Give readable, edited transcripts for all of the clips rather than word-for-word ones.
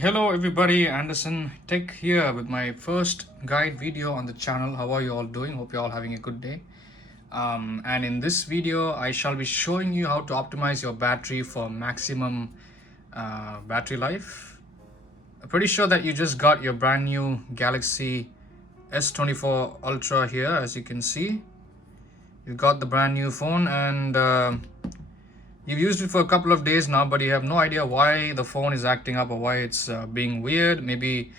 Hello everybody, Anderson Tech here with my first guide video on the channel. How are you all doing? Hope you're all having a good day. And in this video, I shall be showing you how to optimize your battery for maximum battery life. I'm pretty sure that you just got your brand new Galaxy S24 Ultra here. As you can see, you got the brand new phone and you've used it for a couple of days now, but you have no idea why the phone is acting up or why it's being weird. Maybe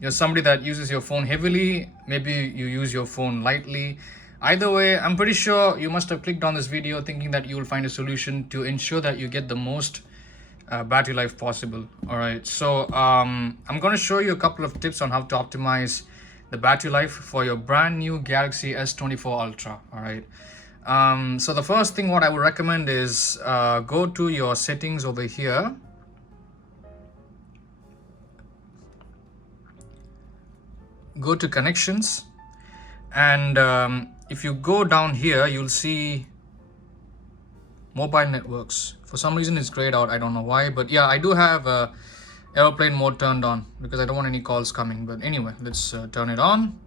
you're somebody that uses your phone heavily, maybe you use your phone lightly. Either way, I'm pretty sure you must have clicked on this video thinking that you will find a solution to ensure that you get the most battery life possible. All right, so I'm going to show you a couple of tips on how to optimize the battery life for your brand new Galaxy S24 Ultra. All right. So the first thing what I would recommend is go to your settings over here. Go to connections, and if you go down here, you'll see mobile networks. For some reason it's grayed out, I don't know why, but yeah, I do have airplane mode turned on because I don't want any calls coming. But anyway, let's turn it on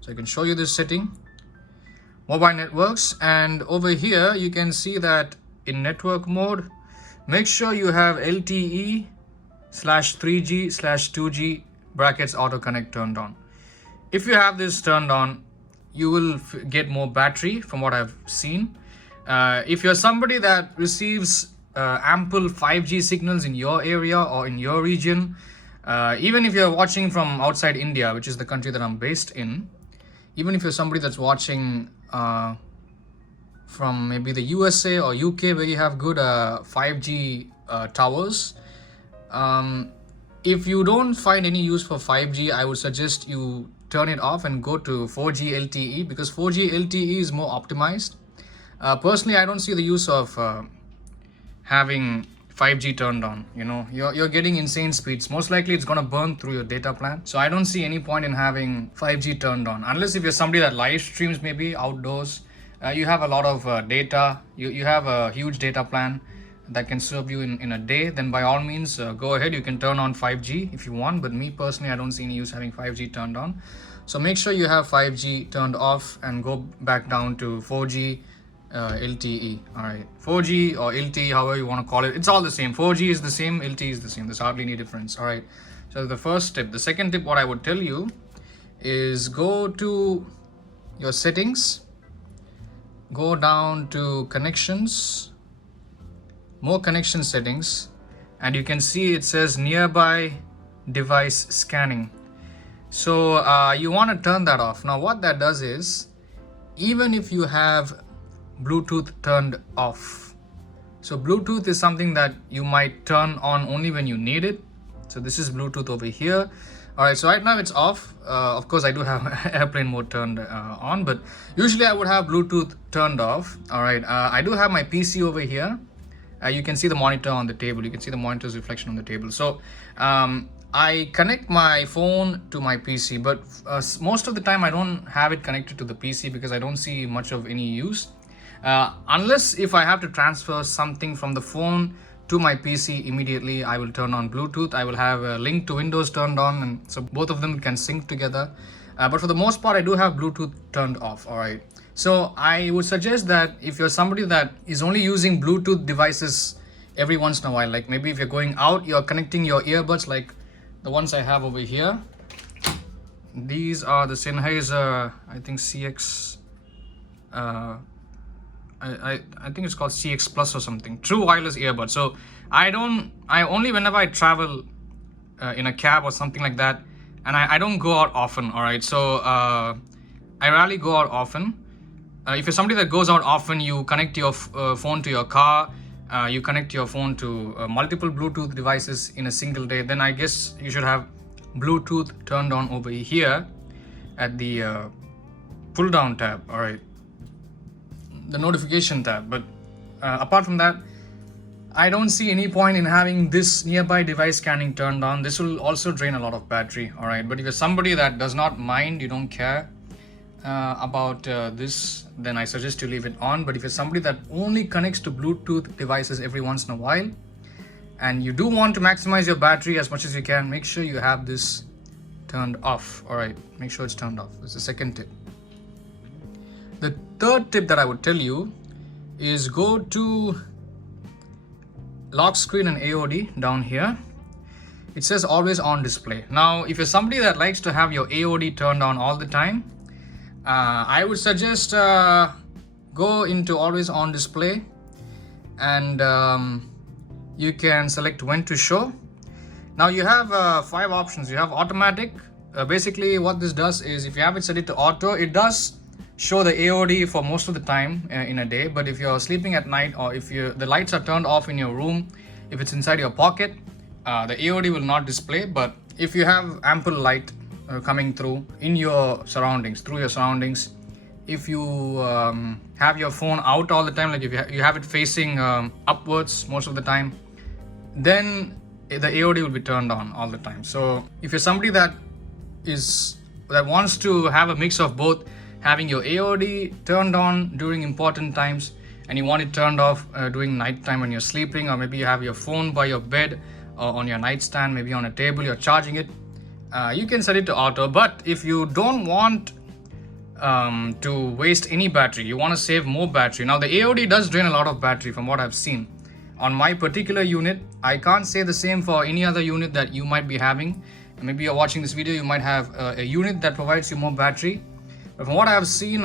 so I can show you this setting. Mobile networks, and over here you can see that in network mode, make sure you have LTE/3G/2G brackets auto connect turned on. If you have this turned on, you will get more battery from what I've seen. If you're somebody that receives ample 5G signals in your area or in your region, even if you're watching from outside India, which is the country that I'm based in, even if you're somebody that's watching from maybe the USA or UK where you have good 5G towers, if you don't find any use for 5G, I would suggest you turn it off and go to 4G LTE, because 4G LTE is more optimized. Personally, I don't see the use of having 5G turned on. You know, you're getting insane speeds. Most likely it's going to burn through your data plan. So I don't see any point in having 5G turned on, unless if you're somebody that live streams maybe outdoors. You have a lot of data, you have a huge data plan that can serve you in a day, then by all means go ahead, you can turn on 5G if you want. But me personally, I don't see any use having 5G turned on. So make sure you have 5G turned off and go back down to 4G LTE. All right, 4G or LTE, however you want to call it, it's all the same. 4G is the same, LTE is the same. There's hardly any difference. All right, so the first tip. The second tip, what I would tell you is go to your settings, go down to connections, more connection settings, and you can see it says nearby device scanning. So you want to turn that off. Now what that does is, even if you have Bluetooth turned off, so Bluetooth is something that you might turn on only when you need it. So this is Bluetooth over here. All right, so right now it's off. Of course I do have airplane mode turned on, but usually I would have Bluetooth turned off. All right, I do have my PC over here. You can see the monitor on the table. You can see the monitor's reflection on the table. So I connect my phone to my PC, but most of the time I don't have it connected to the PC because I don't see much of any use. Unless if I have to transfer something from the phone to my PC immediately, I will turn on Bluetooth. I will have a link to Windows turned on, and so both of them can sync together. But for the most part, I do have Bluetooth turned off. All right. So I would suggest that if you're somebody that is only using Bluetooth devices every once in a while, like maybe if you're going out, you're connecting your earbuds like the ones I have over here. These are the Sennheiser, I think CX, I think it's called CX Plus or something, true wireless earbud. So I only whenever I travel in a cab or something like that, and I don't go out often. All right, so I rarely go out often. If you're somebody that goes out often, you connect your phone to your car, you connect your phone to multiple Bluetooth devices in a single day, then I guess you should have Bluetooth turned on over here at the pull down tab. All right, the notification tab. But apart from that, I don't see any point in having this nearby device scanning turned on. This will also drain a lot of battery. All right, but if you're somebody that does not mind, you don't care about this, then I suggest you leave it on. But if you're somebody that only connects to Bluetooth devices every once in a while, and you do want to maximize your battery as much as you can, make sure you have this turned off. All right, make sure it's turned off. That's the second tip. The third tip that I would tell you is go to lock screen and AOD down here. It says always on display. Now, if you're somebody that likes to have your AOD turned on all the time, I would suggest go into always on display, and you can select when to show. Now you have 5 options. You have automatic. Basically what this does is, if you have it set it to auto, it does show the AOD for most of the time in a day. But if you're sleeping at night, or if the lights are turned off in your room, if it's inside your pocket, the AOD will not display. But if you have ample light coming through in your surroundings, if you have your phone out all the time, like if you have it facing upwards most of the time, then the AOD will be turned on all the time. So if you're somebody that wants to have a mix of both, having your AOD turned on during important times and you want it turned off during nighttime when you're sleeping, or maybe you have your phone by your bed or on your nightstand, maybe on a table, you're charging it, you can set it to auto. But if you don't want to waste any battery, you want to save more battery. Now the AOD does drain a lot of battery from what I've seen on my particular unit. I can't say the same for any other unit that you might be having. Maybe you're watching this video, you might have a unit that provides you more battery. But from what I have seen,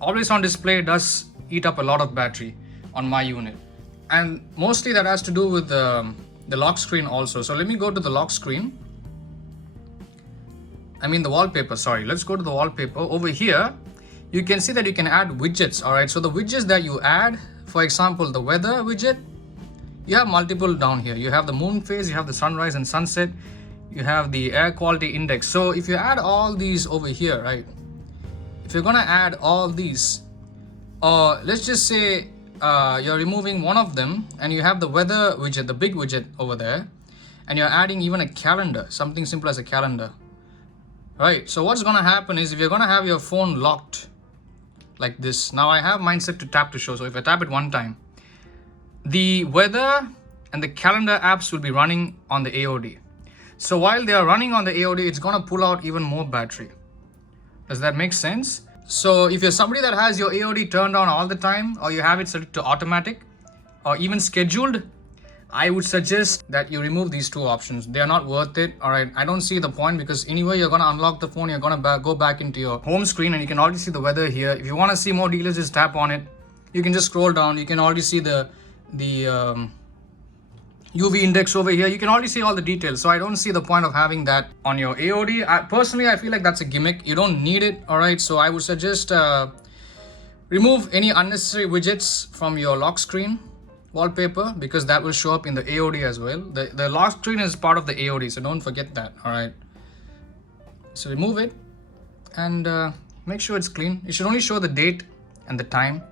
always on display does eat up a lot of battery on my unit, and mostly that has to do with the lock screen also. So let me go to the lock screen. The wallpaper, sorry. Let's go to the wallpaper. Over here, you can see that you can add widgets. All right, so the widgets that you add, for example, the weather widget, you have multiple down here. You have the moon phase, you have the sunrise and sunset, you have the air quality index. So if you add all these over here, right, if you're gonna add all these, or let's just say you're removing one of them and you have the weather widget, the big widget over there, and you're adding even a calendar, something simple as a calendar, right? So what's gonna happen is, if you're gonna have your phone locked like this, now I have mine set to tap to show, so if I tap it one time, the weather and the calendar apps will be running on the AOD. So while they are running on the AOD, it's gonna pull out even more battery. Does that make sense? So if you're somebody that has your AOD turned on all the time, or you have it set to automatic or even scheduled, I would suggest that you remove these 2 options. They are not worth it. All right, I don't see the point, because anyway you're gonna unlock the phone, you're gonna go back into your home screen, and you can already see the weather here. If you want to see more details, just tap on it. You can just scroll down. You can already see the UV index over here. You can already see all the details. So I don't see the point of having that on your AOD. Personally, I feel like that's a gimmick. You don't need it. All right, so I would suggest remove any unnecessary widgets from your lock screen wallpaper, because that will show up in the AOD as well. The lock screen is part of the AOD, so don't forget that. All right, so remove it and make sure it's clean. It should only show the date and the time.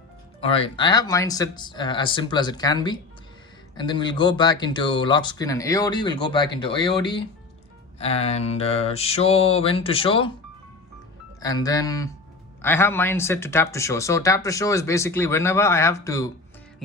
All right, I have mine set as simple as it can be. And then we'll go back into lock screen and AOD. We'll go back into AOD and show when to show. And then I have mine set to tap to show. So tap to show is basically whenever I have to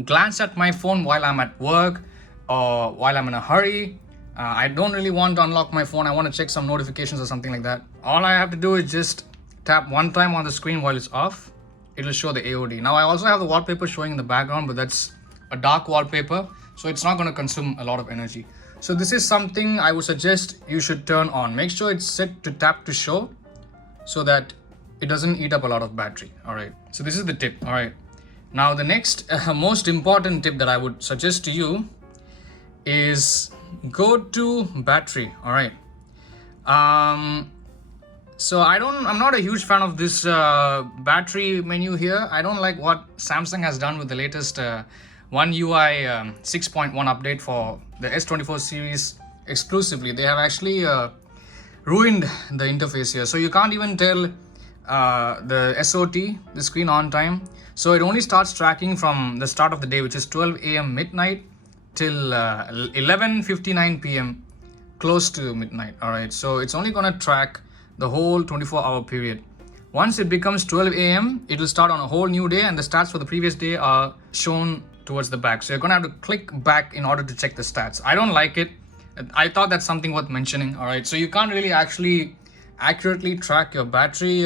glance at my phone while I'm at work or while I'm in a hurry. I don't really want to unlock my phone. I want to check some notifications or something like that. All I have to do is just tap one time on the screen while it's off. It'll show the AOD. Now I also have the wallpaper showing in the background, but that's a dark wallpaper, so it's not going to consume a lot of energy. So this is something I would suggest you should turn on. Make sure it's set to tap to show so that it doesn't eat up a lot of battery. All right, so this is the tip. All right, now the next most important tip that I would suggest to you is go to battery. All right, so I'm not a huge fan of this battery menu here. I don't like what Samsung has done with the latest One UI 6.1 update for the S24 series exclusively. They have actually ruined the interface here, so you can't even tell the SOT, the screen on time. So it only starts tracking from the start of the day, which is 12 a.m. midnight till 11:59 p.m. close to midnight. All right, so it's only gonna track the whole 24-hour period. Once it becomes 12 a.m., it will start on a whole new day, and the stats for the previous day are shown towards the back. So you're gonna have to click back in order to check the stats. I don't like it. I thought that's something worth mentioning. All right, so you can't really actually accurately track your battery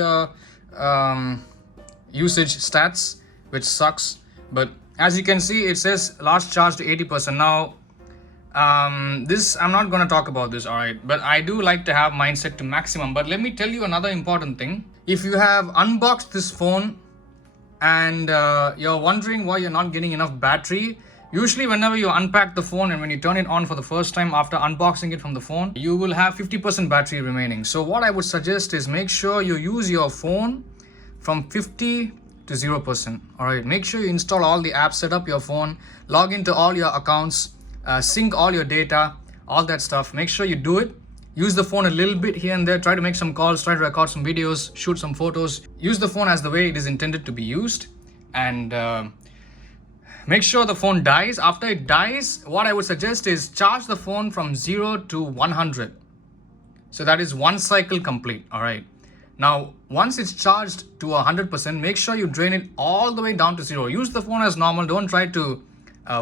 usage stats, which sucks. But as you can see, it says last charge to 80%. Now this, I'm not going to talk about this, all right, but I do like to have mine set to maximum. But let me tell you another important thing. If you have unboxed this phone and you're wondering why you're not getting enough battery, usually whenever you unpack the phone and when you turn it on for the first time after unboxing it from the phone, you will have 50% battery remaining. So what I would suggest is make sure you use your phone from 50 to 0%. All right, make sure you install all the apps, set up your phone, log into all your accounts, sync all your data, all that stuff. Make sure you do it. Use the phone a little bit here and there. Try to make some calls, try to record some videos, shoot some photos. Use the phone as the way it is intended to be used, and make sure the phone dies. After it dies, what I would suggest is charge the phone from 0 to 100. So that is one cycle complete. All right. Now, once it's charged to 100%, make sure you drain it all the way down to 0. Use the phone as normal. Don't try to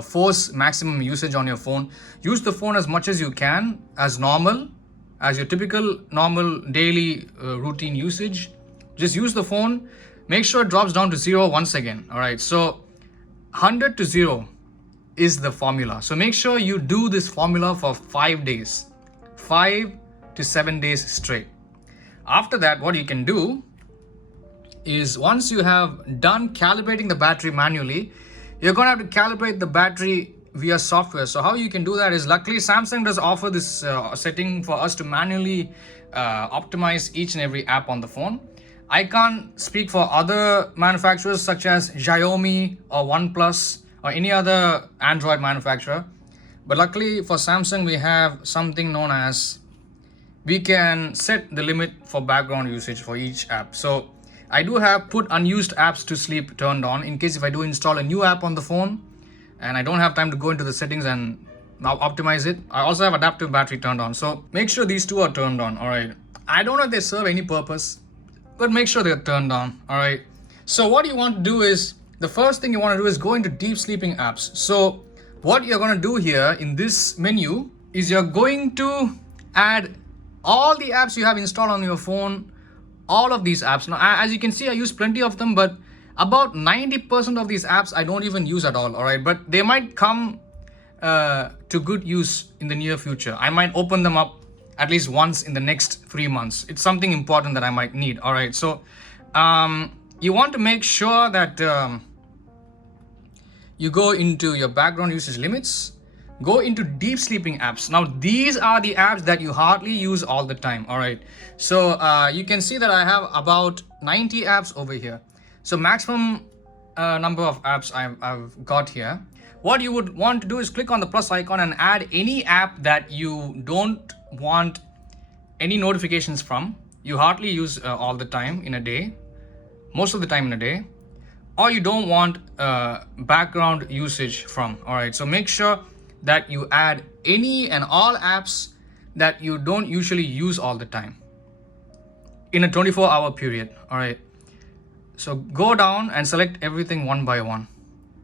force maximum usage on your phone. Use the phone as much as you can, as normal, as your typical normal daily routine usage. Just use the phone. Make sure it drops down to 0 once again. All right. So 100 to 0 is the formula. So make sure you do this formula for 5 days, 5 to 7 days straight. After that, what you can do is, once you have done calibrating the battery manually, you're going to have to calibrate the battery via software. So how you can do that is, luckily Samsung does offer this setting for us to manually optimize each and every app on the phone. I can't speak for other manufacturers such as Xiaomi or OnePlus or any other Android manufacturer, but luckily for Samsung we have something known as, we can set the limit for background usage for each app. So I do have put unused apps to sleep turned on in case if I do install a new app on the phone and I don't have time to go into the settings and now optimize it. I also have adaptive battery turned on. So make sure these two are turned on. All right. I don't know if they serve any purpose, but make sure they're turned on. All right. So what you want to do is, the first thing you want to do is go into deep sleeping apps. So what you're going to do here in this menu is you're going to add all the apps you have installed on your phone, all of these apps. Now, as you can see, I use plenty of them, but about 90% of these apps I don't even use at all. All right, but they might come to good use in the near future. I might open them up at least once in the next 3 months. It's something important that I might need. All right, so you want to make sure that you go into your background usage limits, go into deep sleeping apps. Now, these are the apps that you hardly use all the time. All right, so you can see that I have about 90 apps over here. So maximum number of apps I've got here. What you would want to do is click on the plus icon and add any app that you don't want any notifications from, you hardly use all the time in a day, most of the time in a day, or you don't want background usage from. All right, so make sure that you add any and all apps that you don't usually use all the time in a 24-hour period. All right, so go down and select everything one by one.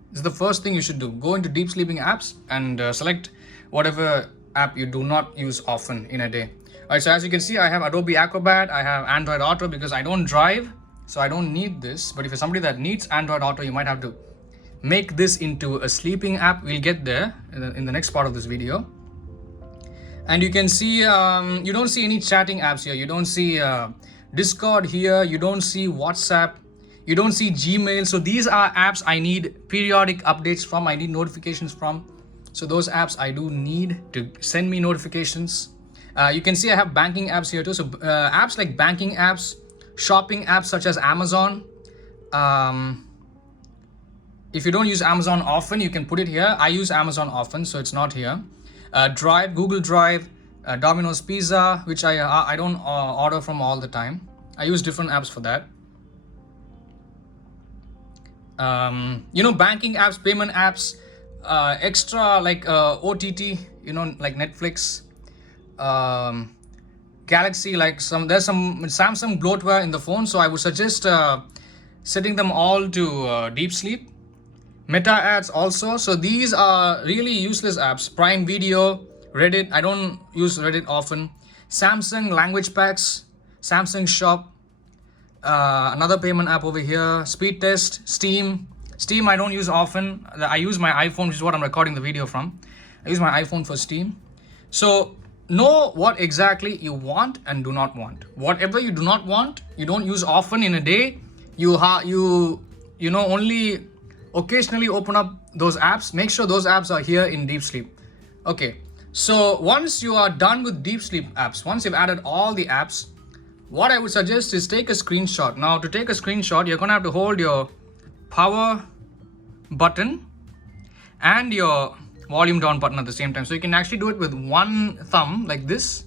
This is the first thing you should do. Go into deep sleeping apps and select whatever app you do not use often in a day. All right, so as you can see, I have Adobe Acrobat, I have Android Auto because I don't drive, so I don't need this. But if you're somebody that needs Android Auto, you might have to make this into a sleeping app. We'll get there in the next part of this video. And you can see you don't see any chatting apps here. You don't see Discord here. You don't see WhatsApp. You don't see Gmail. So these are apps I need periodic updates from. I need notifications from. So those apps I do need to send me notifications. You can see I have banking apps here too. So apps like banking apps, shopping apps such as Amazon. If you don't use Amazon often, you can put it here. I use Amazon often, so it's not here. Drive, Google Drive, Domino's Pizza, which I don't order from all the time. I use different apps for that. Banking apps, payment apps, extra like OTT, like Netflix, Galaxy, like there's some Samsung bloatware in the phone. So I would suggest setting them all to deep sleep. Meta ads also. So these are really useless apps. Prime Video, Reddit. I don't use Reddit often. Samsung language packs, Samsung Shop, another payment app over here, Speed Test, Steam. Steam I don't use often. I use my iPhone, which is what I'm recording the video from. I use my iPhone for Steam. So know what exactly you want and do not want. Whatever you do not want, you don't use often in a day. You know, only occasionally open up those apps. Make sure those apps are here in deep sleep. Okay, so once you are done with deep sleep apps, once you've added all the apps, what I would suggest is take a screenshot. Now to take a screenshot, you're gonna have to hold your power button and your volume down button at the same time. So you can actually do it with one thumb like this.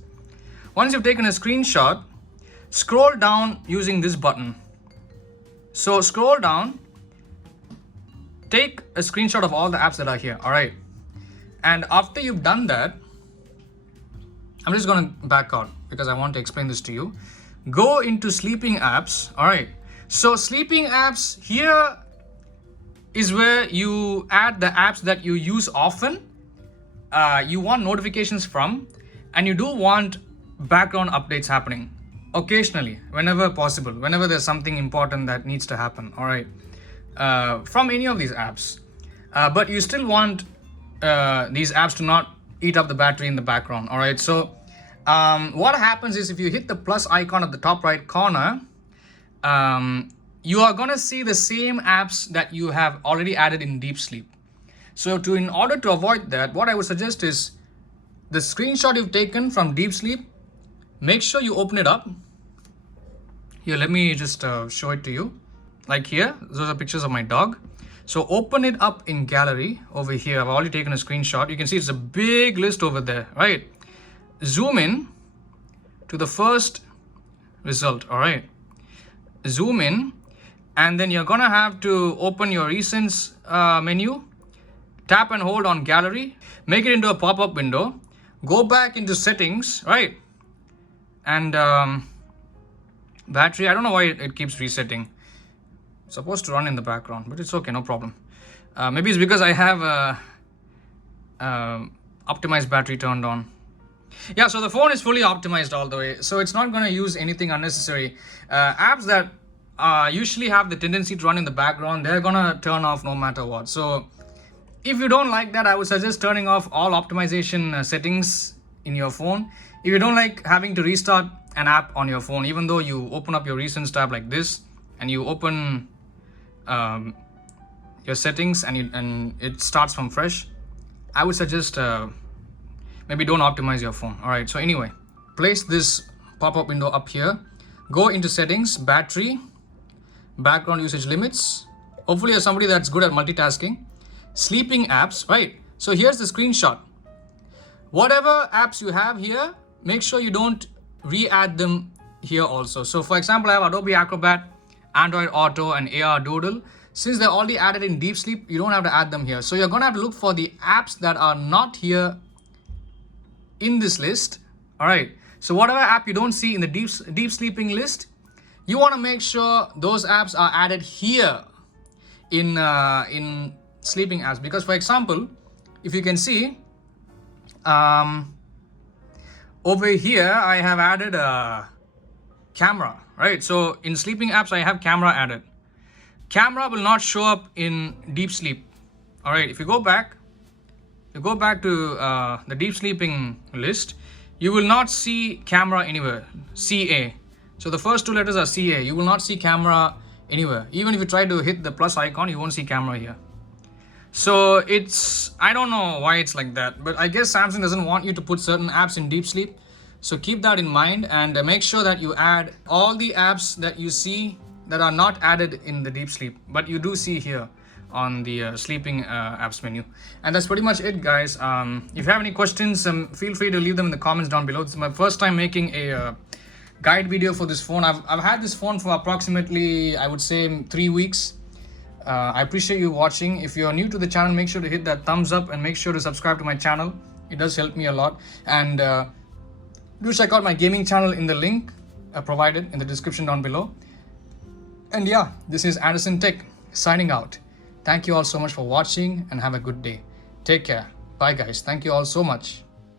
Once you've taken a screenshot, scroll down using this button. So scroll down, take a screenshot of all the apps that are here. All right, and after you've done that, I'm just going to back out because I want to explain this to you. Go into sleeping apps. All right, so sleeping apps, here is where you add the apps that you use often, you want notifications from, and you do want background updates happening occasionally, whenever possible, whenever there's something important that needs to happen. All right, from any of these apps, but you still want these apps to not eat up the battery in the background. All right, so what happens is if you hit the plus icon at the top right corner, you are going to see the same apps that you have already added in deep sleep. So in order to avoid that, what I would suggest is the screenshot you've taken from deep sleep, make sure you open it up. Here, let me just show it to you. Like here, those are pictures of my dog. So open it up in gallery over here. I've already taken a screenshot. You can see it's a big list over there, right? Zoom in to the first result. All right, zoom in, and then you're gonna have to open your recents menu, tap and hold on gallery, make it into a pop-up window, go back into settings, right? And battery, I don't know why it keeps resetting. It's supposed to run in the background, but it's okay, no problem. Maybe it's because I have optimized battery turned on. Yeah, so the phone is fully optimized all the way, so it's not going to use anything unnecessary. Apps that usually have the tendency to run in the background, they're going to turn off no matter what. So if you don't like that, I would suggest turning off all optimization settings in your phone. If you don't like having to restart an app on your phone, even though you open up your recents tab like this and you open your settings and it starts from fresh, I would suggest maybe don't optimize your phone. All right, so anyway, place this pop-up window up here, go into settings, battery, background usage limits. Hopefully you're somebody that's good at multitasking. Sleeping apps, right? So here's the screenshot. Whatever apps you have here, make sure you don't re-add them here also. So for example, I have Adobe Acrobat, Android Auto, and AR Doodle. Since they're already added in deep sleep, you don't have to add them here. So you're gonna have to look for the apps that are not here in this list. All right, so whatever app you don't see in the deep sleeping list, you want to make sure those apps are added here in sleeping apps. Because for example, if you can see over here, I have added a camera, right? So in sleeping apps, I have camera added. Camera will not show up in deep sleep. All right, if you go back to the deep sleeping list, you will not see camera anywhere, CA. So the first two letters are CA. You will not see camera anywhere. Even if you try to hit the plus icon, you won't see camera here. So I don't know why it's like that, but I guess Samsung doesn't want you to put certain apps in deep sleep. So keep that in mind and make sure that you add all the apps that you see that are not added in the deep sleep, but you do see here on the sleeping apps menu. And that's pretty much it, guys. If you have any questions, feel free to leave them in the comments down below. This is my first time making a guide video for this phone. I've had this phone for approximately, I would say, 3 weeks. I appreciate you watching. If you're new to the channel, make sure to hit that thumbs up and make sure to subscribe to my channel. It does help me a lot. And do check out my gaming channel in the link provided in the description down below. And yeah, this is Anderson Tech signing out. Thank you all so much for watching and have a good day. Take care. Bye guys. Thank you all so much.